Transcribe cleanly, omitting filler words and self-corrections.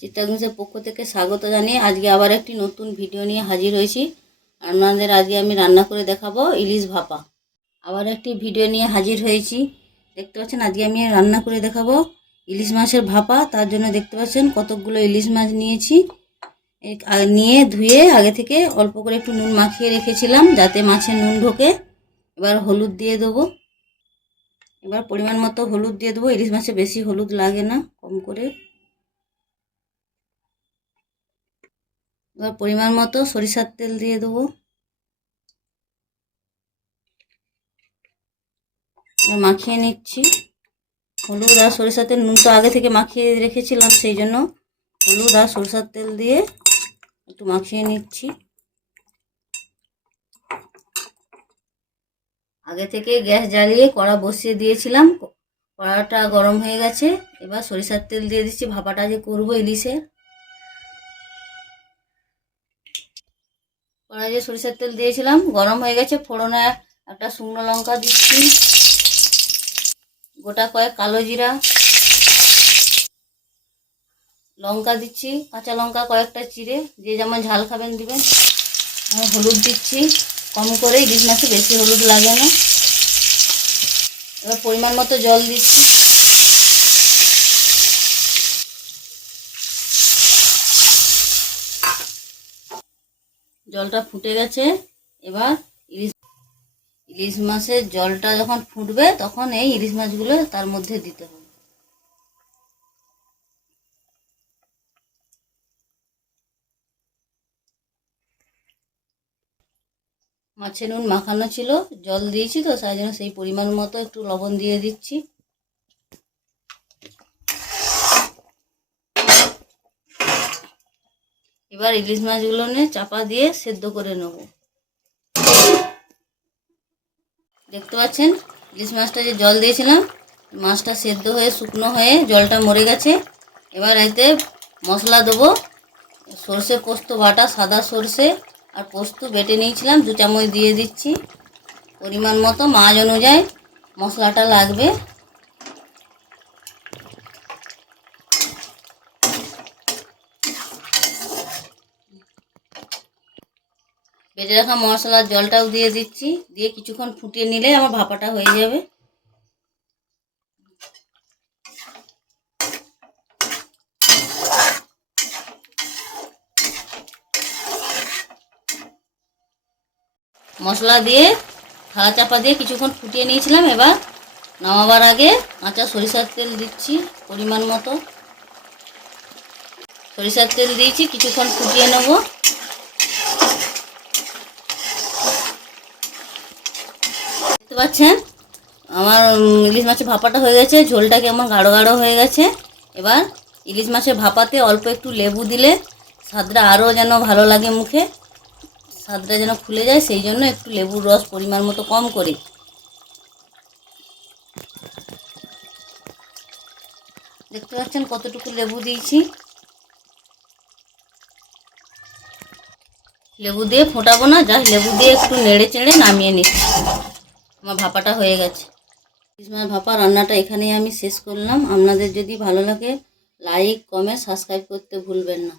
চিত্তাগঞ্জের পক্ষ থেকে স্বাগত জানিয়ে আজকে আবার একটি নতুন ভিডিও নিয়ে হাজির হয়েছি। আপনাদের আজকে আমি রান্না করে দেখাবো ইলিশ ভাপা। আবার একটি ভিডিও নিয়ে হাজির হয়েছি। দেখতে পাচ্ছেন আজকে আমি রান্না করে দেখাবো ইলিশ মাছের ভাপা। তার জন্য দেখতে পাচ্ছেন কতকগুলো ইলিশ মাছ নিয়েছি। নিয়ে ধুয়ে আগে থেকে অল্প করে একটু নুন মাখিয়ে রেখেছিলাম যাতে মাছের নুন ঢোকে। এবার হলুদ দিয়ে দেবো। এবার পরিমাণ মতো হলুদ দিয়ে দেবো। ইলিশ মাছে বেশি হলুদ লাগে না, কম করে। এবার পরিমাণ মতো সরিষার তেল দিয়ে দেবো। মাখিয়ে নিচ্ছি। হলুদ আর সরিষার তেল, নুন তো আগে থেকে মাখিয়ে রেখেছিলাম, সেই জন্য হলুদ আর সরিষার তেল দিয়ে একটু মাখিয়ে নিচ্ছি। আগে থেকে গ্যাস জ্বালিয়ে কড়া বসিয়ে দিয়েছিলাম। কড়াটা গরম হয়ে গেছে। এবার সরিষার তেল দিয়ে দিচ্ছি ভাপাটা যে করবো ইলিশের। কড়াই যে সরিষার তেল দিয়েছিলাম গরম হয়ে গেছে। ফোড়নে একটা শুকনো লঙ্কা দিচ্ছি, গোটা কয়েক কালো জিরা, লঙ্কা দিচ্ছি, কাঁচা লঙ্কা কয়েকটা চিড়ে, যে যেমন ঝাল খাবেন দিবেন। হলুদ দিচ্ছি কম করে, ইলিশ মাছে বেশি হলুদ লাগে না। এবার পরিমাণ মতো জল দিচ্ছি। জলটা ফুটে গেছে। এবার ইলিশ মাছের জলটা যখন ফুটবে তখন এই ইলিশ মাছগুলো তার মধ্যে দিতে হবে। মাছে নুন মাখানো ছিল, জল দিয়েছি তো, তাই জন্য সেই পরিমাণ মতো একটু লবণ দিয়ে দিচ্ছি। এবার ইলিশ মাছগুলো নিয়ে চাপা দিয়ে সেদ্ধ করে নেব। দেখতে পাচ্ছেন ইলিশ মাছটা যে জল দিয়েছিলাম, মাছটা সেদ্ধ হয়ে শুকনো হয়ে জলটা মরে গেছে। এবার এতে মশলা দেবো। সর্ষে পোস্ত বাটা, সাদা সর্ষে আর পোস্ত বেটে নিয়েছিলাম 2 চামচ দিয়ে দিচ্ছি। পরিমাণ মতো মাছ অনুযায়ী মশলাটা লাগবে। বেটে রাখা মশলার জলটাও দিয়ে দিচ্ছি। দিয়ে কিছুক্ষণ ফুটিয়ে নিলে আমার ভাপাটা হয়ে যাবে। মশলা দিয়ে থালা চাপা দিয়ে কিছুক্ষণ ফুটিয়ে নিয়েছিলাম। এবার নামাবার আগে কাঁচা সরিষার তেল দিচ্ছি পরিমাণ মতো। সরিষার তেল দিয়েছি, কিছুক্ষণ ফুটিয়ে নেব। দেখতে পাচ্ছেন আমার ইলিশ মাছের ভাপাটা হয়ে গেছে। ঝোলটা কেমন গাঢ় গাঢ় হয়ে গেছে। এবার ইলিশ মাছের ভাপাতে অল্প একটু লেবু দিলে স্বাদটা আরও যেন ভালো লাগে মুখে, স্বাদটা যেন খুলে যায়, সেই জন্য একটু লেবুর রস পরিমাণ মতো কম করে। দেখতে পাচ্ছেন কতটুকু লেবু দিয়েছি। লেবু দিয়ে ফোটাবো না, জাস্ট লেবু দিয়ে একটু নেড়ে চেড়ে নামিয়ে নিচ্ছি। আমার ভাপাটা হয়ে গেছে। ইলিশ মাছ ভাপা রান্নাটা এখানেই আমি শেষ করলাম। আপনাদের যদি ভালো লাগে লাইক, কমেন্ট, সাবস্ক্রাইব করতে ভুলবেন না।